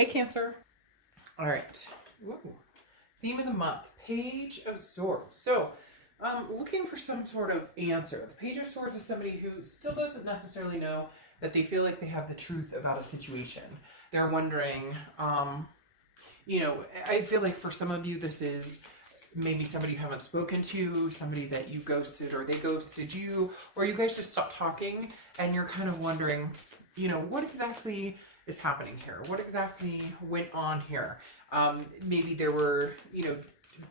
Hey, Cancer. All right. Whoa. Theme of the month, Page of Swords. So, looking for some sort of answer. The Page of Swords is somebody who still doesn't necessarily know that they feel like they have the truth about a situation. They're wondering, I feel like for some of you, this is maybe somebody you haven't spoken to, somebody that you ghosted or they ghosted you, or you guys just stopped talking and you're kind of wondering, what exactly is happening here? What exactly went on here? Maybe there were,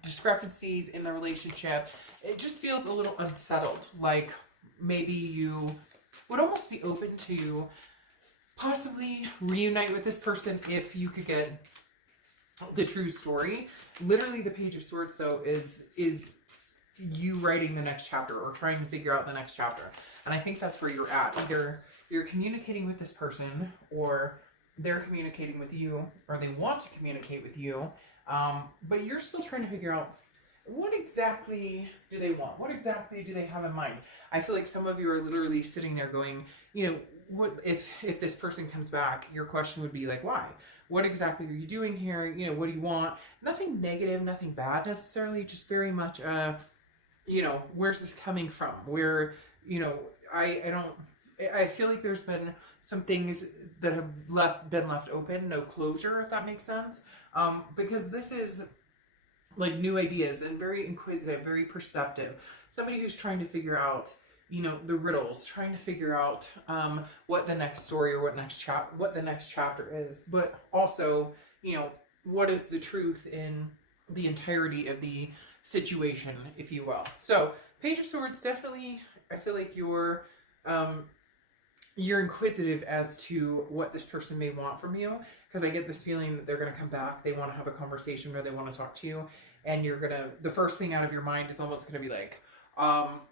discrepancies in the relationship. It just feels a little unsettled. Like maybe you would almost be open to possibly reunite with this person if you could get the true story. Literally, the Page of Swords, though, is you writing the next chapter or trying to figure out the next chapter. And I think that's where you're at. Either you're communicating with this person, or they're communicating with you, or they want to communicate with you, but you're still trying to figure out what exactly do they want? What exactly do they have in mind? I feel like some of you are literally sitting there going, what if this person comes back, your question would be like, why? What exactly are you doing here? What do you want? Nothing negative, nothing bad necessarily, just very much, where's this coming from? Where, I feel like there's been some things that have been left open, no closure, if that makes sense. Because this is like new ideas and very inquisitive, very perceptive. Somebody who's trying to figure out, the riddles, trying to figure out what the next story or what the next chapter is, but also, what is the truth in the entirety of the situation, if you will. So, Page of Swords, definitely, I feel like you're inquisitive as to what this person may want from you, because I get this feeling that they're going to come back, they want to have a conversation, or they want to talk to you, and the first thing out of your mind is almost going to be like,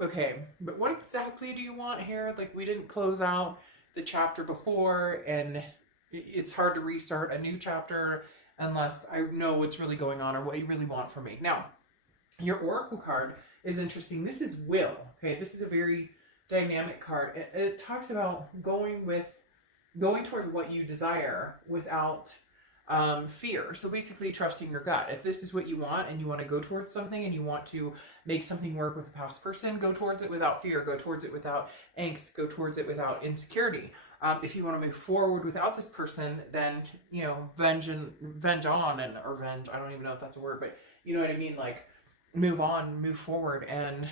okay, but what exactly do you want here? Like, we didn't close out the chapter before, and it's hard to restart a new chapter unless I know what's really going on or what you really want from me. Now, your Oracle card is interesting. This is Will, okay? This is a very dynamic card. It talks about going towards what you desire without fear. So basically trusting your gut. If this is what you want and you want to go towards something and you want to make something work with a past person, go towards it without fear, go towards it without angst, go towards it without insecurity. If you want to move forward without this person, then, venge on, I don't even know if that's a word, but you know what I mean? Like, move on, move forward, and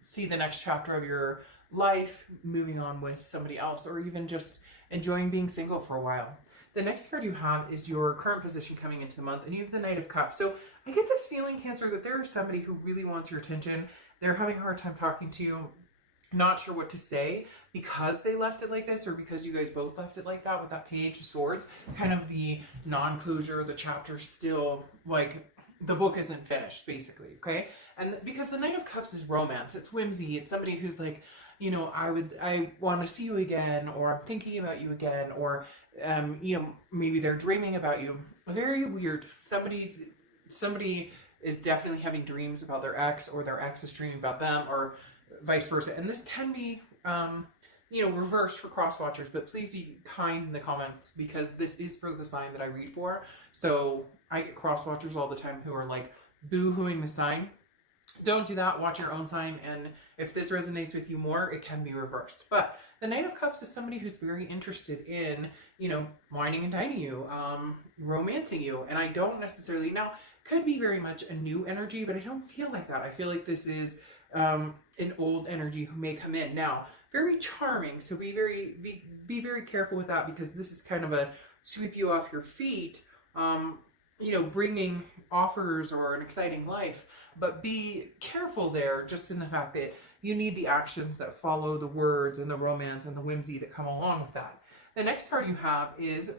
see the next chapter of your life moving on with somebody else, or even just enjoying being single for a while. The next card you have is your current position coming into the month, and you have the Knight of Cups. So I get this feeling, Cancer, that there is somebody who really wants your attention. They're having a hard time talking to you, not sure what to say because they left it like this, or because you guys both left it like that with that Page of Swords. Kind of the non-closure, the chapter still, like, the book isn't finished, basically, okay? And because the Knight of Cups is romance, it's whimsy, it's somebody who's like, I want to see you again, or I'm thinking about you again, or, maybe they're dreaming about you. Very weird. Somebody is definitely having dreams about their ex, or their ex is dreaming about them, or vice versa. And this can be, reversed for cross watchers, but please be kind in the comments, because this is for the sign that I read for. So I get cross watchers all the time who are like boo-hooing the sign. Don't do that. Watch your own sign, and if this resonates with you more, it can be reversed. But the Knight of Cups is somebody who's very interested in, whining and dining you, romancing you, and I don't necessarily, now, could be very much a new energy, but I don't feel like that. I feel like this is an old energy who may come in. Now, very charming, so be very careful with that, because this is kind of a sweep you off your feet, bringing offers or an exciting life, but be careful there, just in the fact that you need the actions that follow the words and the romance and the whimsy that come along with that. The next card you have is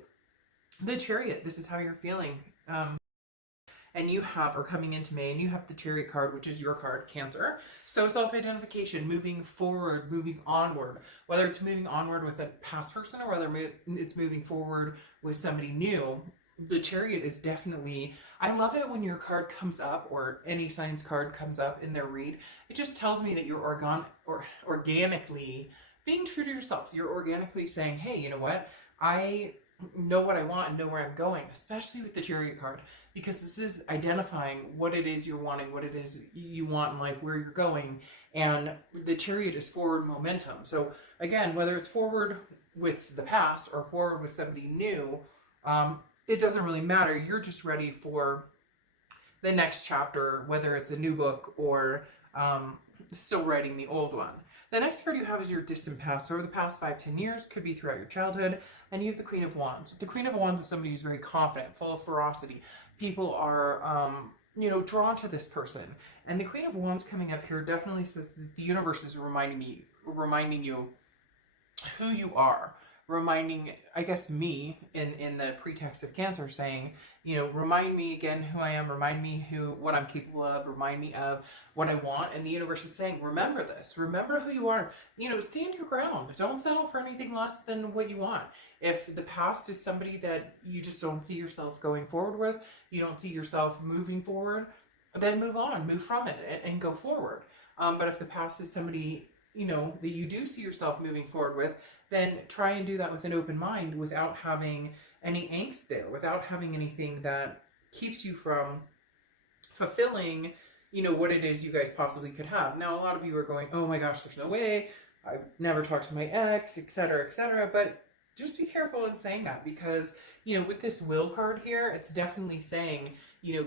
the Chariot. This is how you're feeling. And you have, or coming into May, and you have the Chariot card, which is your card, Cancer. So self-identification, moving forward, moving onward, whether it's moving onward with a past person or whether it's moving forward with somebody new. The Chariot is definitely, I love it when your card comes up, or any sign's card comes up in their read. It just tells me that you're organically being true to yourself. You're organically saying, hey, you know what? I know what I want and know where I'm going, especially with the Chariot card, because this is identifying what it is you're wanting, what it is you want in life, where you're going. And the Chariot is forward momentum. So again, whether it's forward with the past or forward with somebody new, it doesn't really matter. You're just ready for the next chapter, whether it's a new book or still writing the old one. The next card you have is your distant past. So over the past 5-10 years, could be throughout your childhood. And you have the Queen of Wands. The Queen of Wands is somebody who's very confident, full of ferocity. People are, drawn to this person. And the Queen of Wands coming up here definitely says that the universe is reminding you who you are. Reminding, I guess, me in the pretext of Cancer, saying, remind me again who I am, remind me what I'm capable of, remind me of what I want. And the universe is saying, remember this, remember who you are, stand your ground. Don't settle for anything less than what you want. If the past is somebody that you just don't see yourself going forward with, you don't see yourself moving forward, then move on, move from it and go forward. But if the past is somebody, that you do see yourself moving forward with, then try and do that with an open mind without having any angst there, without having anything that keeps you from fulfilling, what it is you guys possibly could have. Now, a lot of you are going, oh my gosh, there's no way. I've never talked to my ex, etc., etc. But just be careful in saying that, because, with this will card here, it's definitely saying,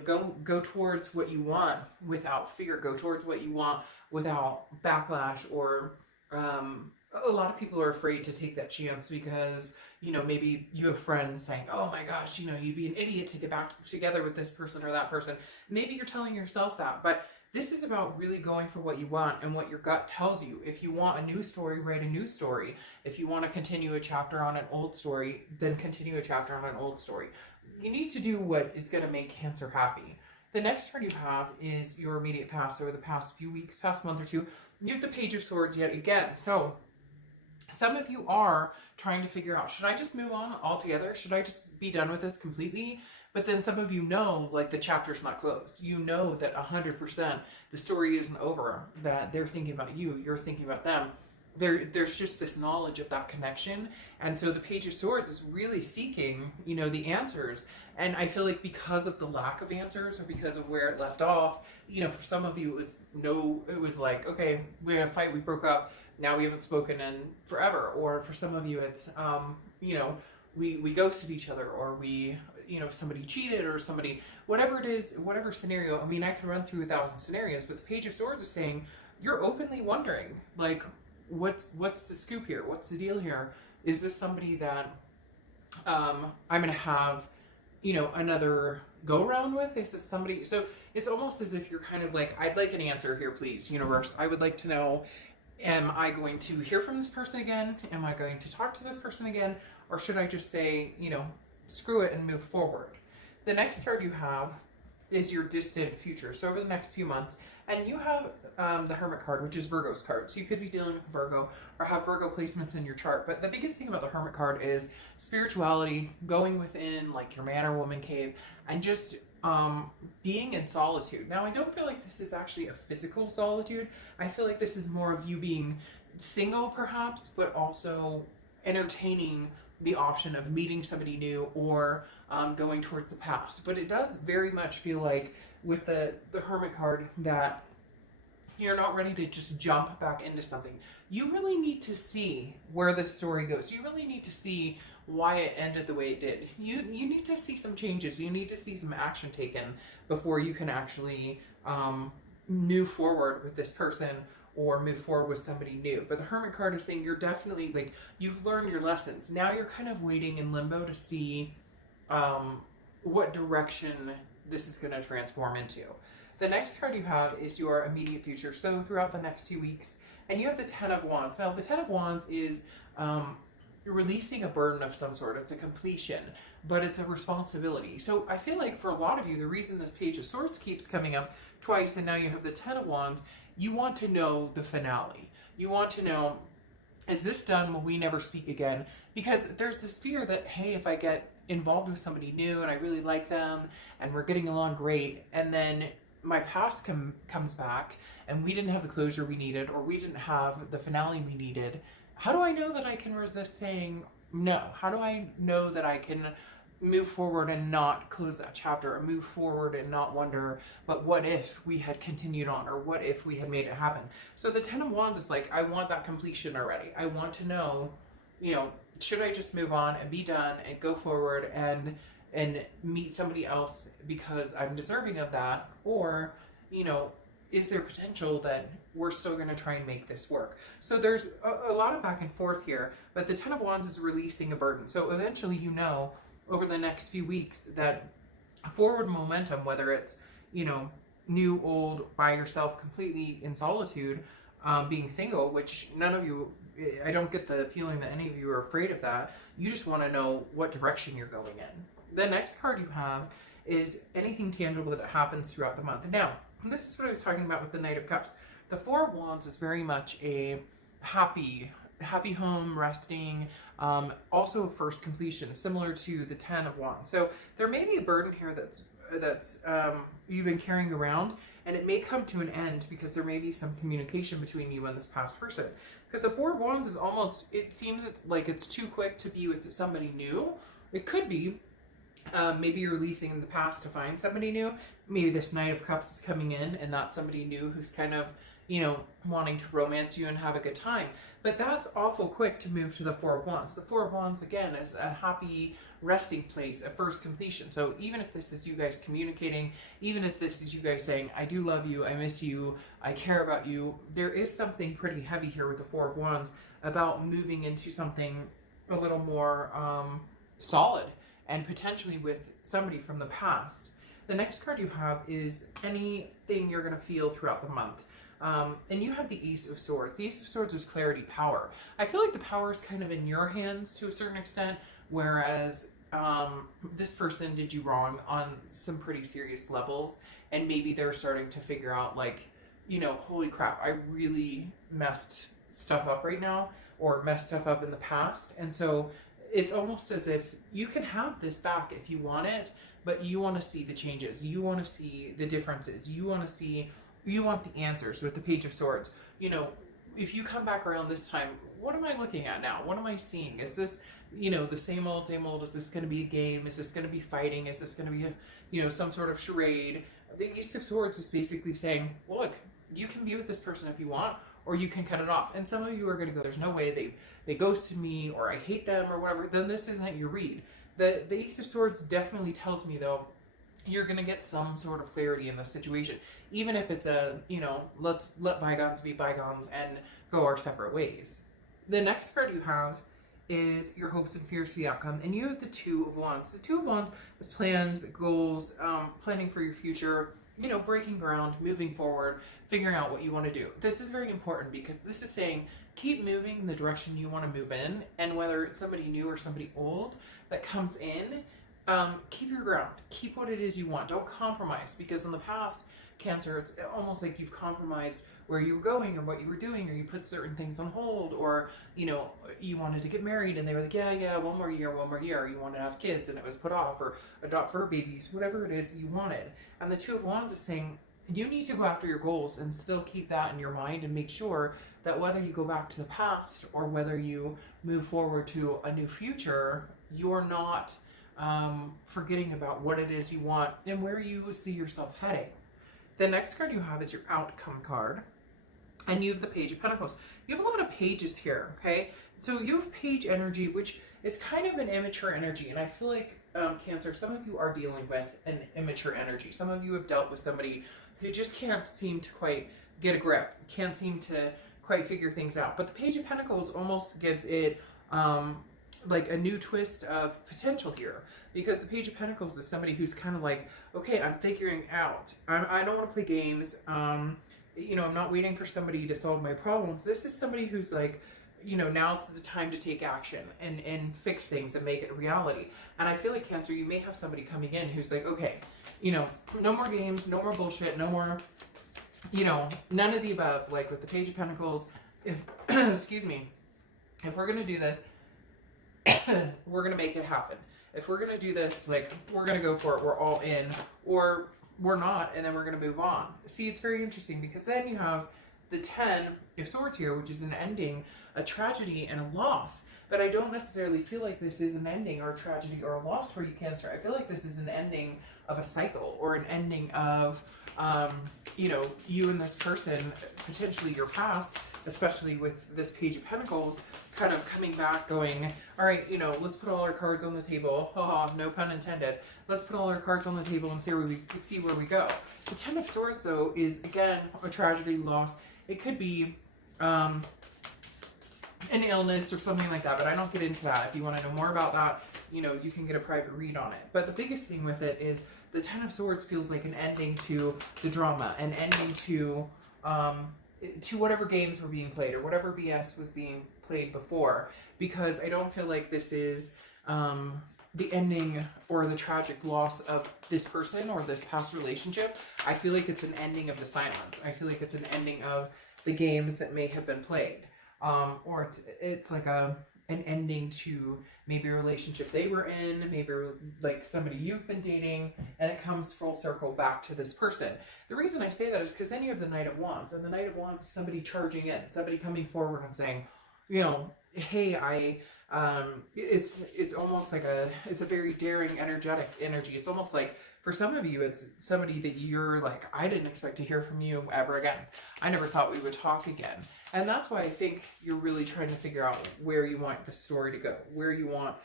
go towards what you want without fear. Go towards what you want without backlash, or a lot of people are afraid to take that chance because, maybe you have friends saying, oh my gosh, you'd be an idiot to get back together with this person or that person. Maybe you're telling yourself that, but this is about really going for what you want and what your gut tells you. If you want a new story, write a new story. If you want to continue a chapter on an old story, then continue a chapter on an old story. You need to do what is going to make Cancer happy. The next card you have is your immediate past. Over the past few weeks, past month or two, you have the Page of Swords yet again. So some of you are trying to figure out, should I just move on altogether? Should I just be done with this completely? But then some of you know, like, the chapter's not closed. You know that 100% the story isn't over, that they're thinking about you, you're thinking about them. There's just this knowledge of that connection. And so the Page of Swords is really seeking, the answers. And I feel like because of the lack of answers, or because of where it left off, for some of you it was like, okay, we had a fight, we broke up, now we haven't spoken in forever. Or for some of you it's, we ghosted each other, or we, somebody cheated, or somebody, whatever it is, whatever scenario. I mean, I could run through 1,000 scenarios, but the Page of Swords is saying, you're openly wondering, like, what's the scoop here? What's the deal here? Is this somebody that I'm going to have, another go around with? Is this somebody? So it's almost as if you're kind of like, I'd like an answer here, please, universe. I would like to know, am I going to hear from this person again? Am I going to talk to this person again? Or should I just say, screw it and move forward? The next card you have is your distant future. So over the next few months, and you have the Hermit card, which is Virgo's card. So you could be dealing with Virgo or have Virgo placements in your chart. But the biggest thing about the Hermit card is spirituality, going within, like, your man or woman cave, and just being in solitude. Now, I don't feel like this is actually a physical solitude. I feel like this is more of you being single, perhaps, but also entertaining the option of meeting somebody new, or going towards the past. But it does very much feel like, with the Hermit card, that you're not ready to just jump back into something. You really need to see where the story goes. You really need to see why it ended the way it did. You need to see some changes. You need to see some action taken before you can actually move forward with this person, or move forward with somebody new. But the Hermit card is saying you're definitely, like, you've learned your lessons. Now you're kind of waiting in limbo to see what direction this is going to transform into. The next card you have is your immediate future. So throughout the next few weeks, and you have the Ten of Wands. Now the Ten of Wands is you're releasing a burden of some sort. It's a completion, but it's a responsibility. So I feel like for a lot of you, the reason this Page of Swords keeps coming up twice, and now you have the Ten of Wands, you want to know the finale. You want to know, is this done? Will we never speak again? Because there's this fear that, hey, if I get involved with somebody new and I really like them and we're getting along great, and then my past comes back and we didn't have the closure we needed, or we didn't have the finale we needed, how do I know that I can resist saying, know? How do I know that I can move forward and not close that chapter, or move forward and not wonder, but what if we had continued on, or what if we had made it happen? So the Ten of Wands is like, I want that completion already. I want to know, you know, should I just move on and be done and go forward and meet somebody else because I'm deserving of that? Or, you know, is there potential that we're still going to try and make this work? So there's a lot of back and forth here, but the Ten of Wands is releasing a burden. So eventually, you know, over the next few weeks, that forward momentum, whether it's, you know, new, old, by yourself, completely in solitude, being single, which none of you, I don't get the feeling that any of you are afraid of that. You just want to know what direction you're going in. The next card you have is anything tangible that happens throughout the month. Now, this is what I was talking about with the Knight of Cups. The Four of Wands is very much a happy home, resting, also a first completion, similar to the Ten of Wands. So there may be a burden here that's you've been carrying around, and it may come to an end because there may be some communication between you and this past person. Because the Four of Wands is almost, it seems it's like it's too quick to be with somebody new. It could be. Maybe you're releasing in the past to find somebody new. Maybe this Knight of Cups is coming in and that's somebody new who's kind of, you know, wanting to romance you and have a good time. But that's awful quick to move to the Four of Wands. The Four of Wands, again, is a happy resting place, a first completion. So even if this is you guys communicating, even if this is you guys saying, I do love you, I miss you, I care about you, there is something pretty heavy here with the Four of Wands about moving into something a little more solid, and potentially with somebody from the past. The next card you have is anything you're going to feel throughout the month. And you have the Ace of Swords. The Ace of Swords is clarity, power. I feel like the power is kind of in your hands to a certain extent, whereas this person did you wrong on some pretty serious levels, and maybe they're starting to figure out, like, you know, holy crap, I really messed stuff up right now, or messed stuff up in the past. And so it's almost as if you can have this back if you want it, but you want to see the changes. You want to see the differences. You want the answers with the Page of Swords. You know, if you come back around this time, what am I looking at now? What am I seeing? Is this, you know, the same old, same old? Is this going to be a game? Is this going to be fighting? Is this going to be, you know, some sort of charade? The Ace of Swords is basically saying, look, you can be with this person if you want, or you can cut it off. And some of you are going to go, there's no way, they ghosted me, or I hate them, or whatever. Then this isn't your read. The Ace of Swords definitely tells me, though, you're going to get some sort of clarity in this situation. Even if it's a, you know, let's let bygones be bygones and go our separate ways. The next card you have is your hopes and fears for the outcome. And you have the Two of Wands. The Two of Wands is plans, goals, planning for your future, you know, breaking ground, moving forward, figuring out what you want to do. This is very important because this is saying keep moving in the direction you want to move in, and whether it's somebody new or somebody old that comes in, keep your ground. Keep what it is you want. Don't compromise, because in the past, Cancer, it's almost like you've compromised where you were going or what you were doing, or you put certain things on hold, or, you know, you wanted to get married and they were like, yeah, one more year, or you wanted to have kids and it was put off, or adopt fur babies, whatever it is you wanted. And the Two of Wands is saying you need to go after your goals and still keep that in your mind, and make sure that whether you go back to the past or whether you move forward to a new future, you're not forgetting about what it is you want and where you see yourself heading. The next card you have is your outcome card, and you have the Page of Pentacles. You have a lot of pages here, okay? So you have page energy, which is kind of an immature energy, and I feel like, Cancer, some of you are dealing with an immature energy. Some of you have dealt with somebody who just can't seem to quite get a grip, can't seem to quite figure things out. But the Page of Pentacles almost gives it like a new twist of potential here, because the Page of Pentacles is somebody who's kind of like, okay, I'm figuring out. I don't want to play games. You know, I'm not waiting for somebody to solve my problems. This is somebody who's like, you know, now's the time to take action and fix things and make it a reality. And I feel like, Cancer, you may have somebody coming in who's like, okay, you know, no more games, no more bullshit, no more, you know, none of the above. Like with the Page of Pentacles, if, excuse me, if we're going to do this, we're going to make it happen. If we're going to do this, like, we're going to go for it, we're all in, or we're not, and then we're going to move on. See, it's very interesting, because then you have the Ten of Swords here, which is an ending, a tragedy, and a loss. But I don't necessarily feel like this is an ending or a tragedy or a loss for you, Cancer. I feel like this is an ending of a cycle, or an ending of, you know, you and this person, potentially your past, especially with this Page of Pentacles, kind of coming back going, all right, you know, let's put all our cards on the table. No pun intended. Let's put all our cards on the table and see where we go. The Ten of Swords, though, is, again, a tragedy, loss. It could be an illness or something like that, but I don't get into that. If you want to know more about that, you know, you can get a private read on it. But the biggest thing with it is the Ten of Swords feels like an ending to the drama, an ending to whatever games were being played or whatever BS was being played before, because I don't feel like this is the ending or the tragic loss of this person or this past relationship. I feel like it's an ending of the silence. I feel like it's an ending of the games that may have been played. Or it's like an ending to maybe a relationship they were in, maybe like somebody you've been dating, and it comes full circle back to this person. The reason I say that is because then you have the Knight of Wands, and the Knight of Wands is somebody charging in, somebody coming forward and saying, you know, hey, it's almost like it's a very daring, energetic energy. It's almost like, for some of you, it's somebody that you're like, I didn't expect to hear from you ever again. I never thought we would talk again. And that's why I think you're really trying to figure out where you want the story to go, where you want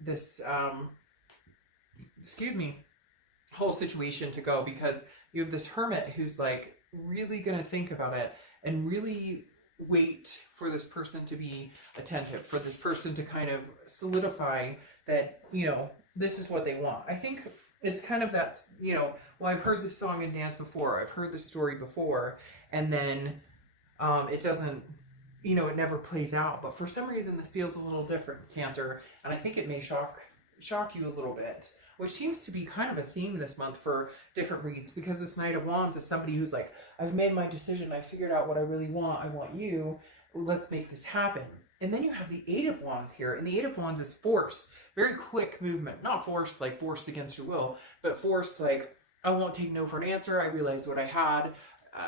this, whole situation to go, because you have this Hermit who's like really going to think about it and really wait for this person to be attentive, for this person to kind of solidify that, you know, this is what they want. I think it's kind of that, you know, well, I've heard this song and dance before, I've heard this story before, and then it doesn't, you know, it never plays out. But for some reason, this feels a little different, Cancer, and I think it may shock you a little bit, which seems to be kind of a theme this month for different reads, because this Knight of Wands is somebody who's like, I've made my decision, I figured out what I really want, I want you, let's make this happen. And then you have the Eight of Wands here, and the Eight of Wands is forced, very quick movement, not forced like forced against your will, but forced like, I won't take no for an answer, I realized what I had,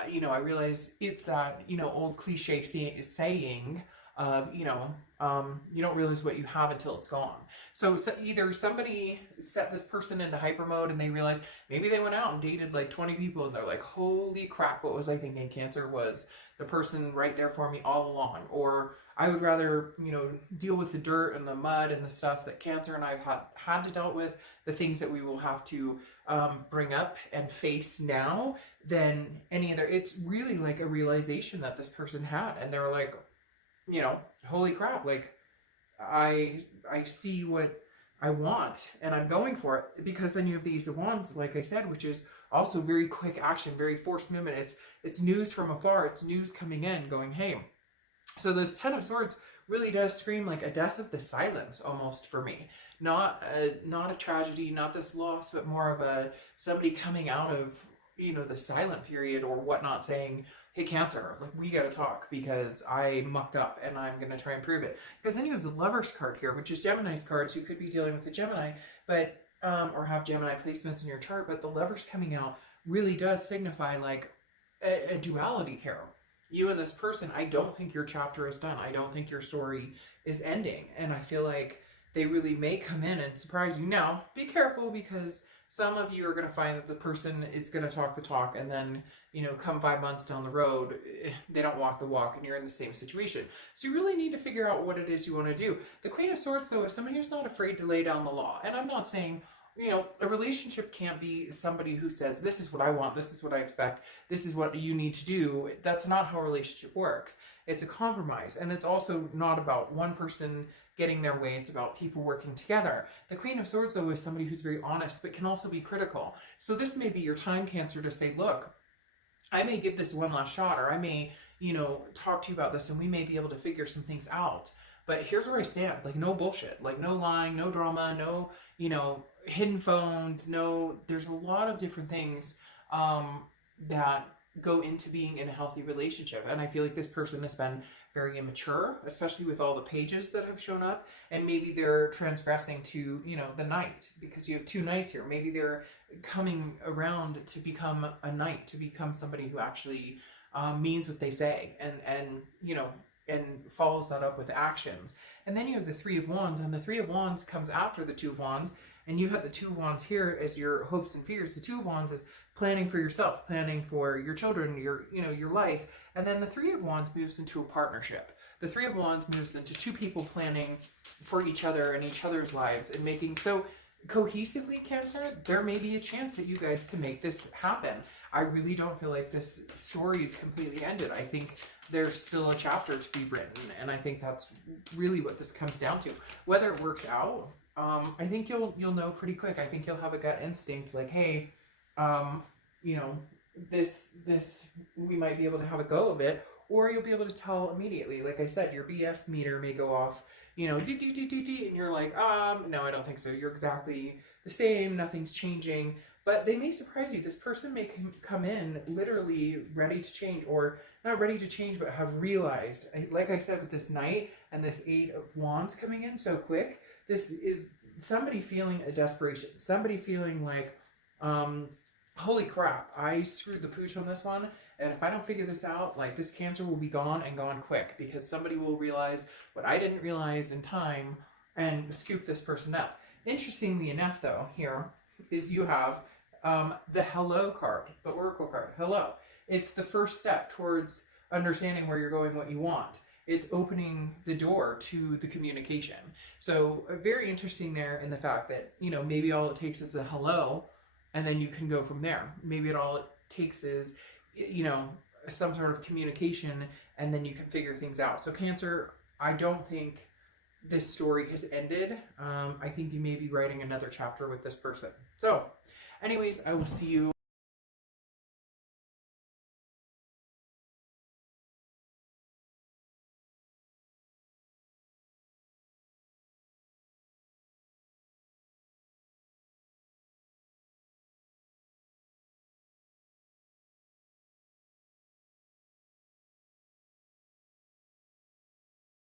you know, I realize it's that, you know, old cliche saying of, you know, you don't realize what you have until it's gone. So either somebody set this person into hyper mode and they realize, maybe they went out and dated like 20 people and they're like, holy crap, what was I thinking? Cancer was the person right there for me all along. Or I would rather, you know, deal with the dirt and the mud and the stuff that Cancer and I have had to dealt with, the things that we will have to bring up and face now, than any other. It's really like a realization that this person had, and they're like, you know, holy crap, like I see what I want and I'm going for it. Because then you have the Ace of Wands, like I said, which is also very quick action, very forced movement. It's news from afar, it's news coming in going, hey. So this Ten of Swords really does scream like a death of the silence almost for me. Not a tragedy, not this loss, but more of somebody coming out of, you know, the silent period or whatnot, saying, hey, Cancer, like, we got to talk because I mucked up and I'm going to try and prove it. Because then you have the Lover's card here, which is Gemini's card. So you could be dealing with a Gemini, but, or have Gemini placements in your chart. But the Lover's coming out really does signify like a duality here. You and this person, I don't think your chapter is done. I don't think your story is ending. And I feel like they really may come in and surprise you. Now, be careful, because some of you are going to find that the person is going to talk the talk, and then, you know, come 5 months down the road, they don't walk the walk and you're in the same situation. So you really need to figure out what it is you want to do. The Queen of Swords, though, is somebody who's not afraid to lay down the law. And I'm not saying, you know, a relationship can't be somebody who says, this is what I want, this is what I expect, this is what you need to do. That's not how a relationship works. It's a compromise. And it's also not about one person getting their way. It's about people working together. The Queen of Swords, though, is somebody who's very honest, but can also be critical. So this may be your time, Cancer, to say, look, I may give this one last shot, or I may, you know, talk to you about this and we may be able to figure some things out. But here's where I stand. Like, no bullshit. Like, no lying, no drama, no, you know, hidden phones, no, there's a lot of different things that go into being in a healthy relationship. And I feel like this person has been very immature, especially with all the pages that have shown up. And maybe they're transgressing to, you know, the Knight, because you have two Knights here. Maybe they're coming around to become a Knight, to become somebody who actually means what they say, and you know, and follows that up with actions. And then you have the Three of Wands, and the Three of Wands comes after the Two of Wands, and you have the Two of Wands here as your hopes and fears. The Two of Wands is planning for yourself, planning for your children, your life. And then the Three of Wands moves into a partnership. The Three of Wands moves into two people planning for each other and each other's lives and making so cohesively, Cancer. There may be a chance that you guys can make this happen. I really don't feel like this story is completely ended. I think there's still a chapter to be written, and I think that's really what this comes down to. Whether it works out, I think you'll know pretty quick. I think you'll have a gut instinct like, hey, you know, this we might be able to have a go of it, or you'll be able to tell immediately. Like I said, your BS meter may go off, you know, and you're like, no, I don't think so. You're exactly the same. Nothing's changing. But they may surprise you. This person may come in literally ready to change, or not ready to change, but have realized, like I said, with this Knight and this Eight of Wands coming in so quick, this is somebody feeling a desperation. Somebody feeling like, holy crap, I screwed the pooch on this one. And if I don't figure this out, like, this Cancer will be gone and gone quick, because somebody will realize what I didn't realize in time and scoop this person up. Interestingly enough, though, here is you have the Hello card, the Oracle card. Hello. It's the first step towards understanding where you're going, what you want. It's opening the door to the communication. So very interesting there in the fact that, you know, maybe all it takes is a hello, and then you can go from there. Maybe all it takes is, you know, some sort of communication, and then you can figure things out. So Cancer, I don't think this story has ended. I think you may be writing another chapter with this person. So anyways, I will see you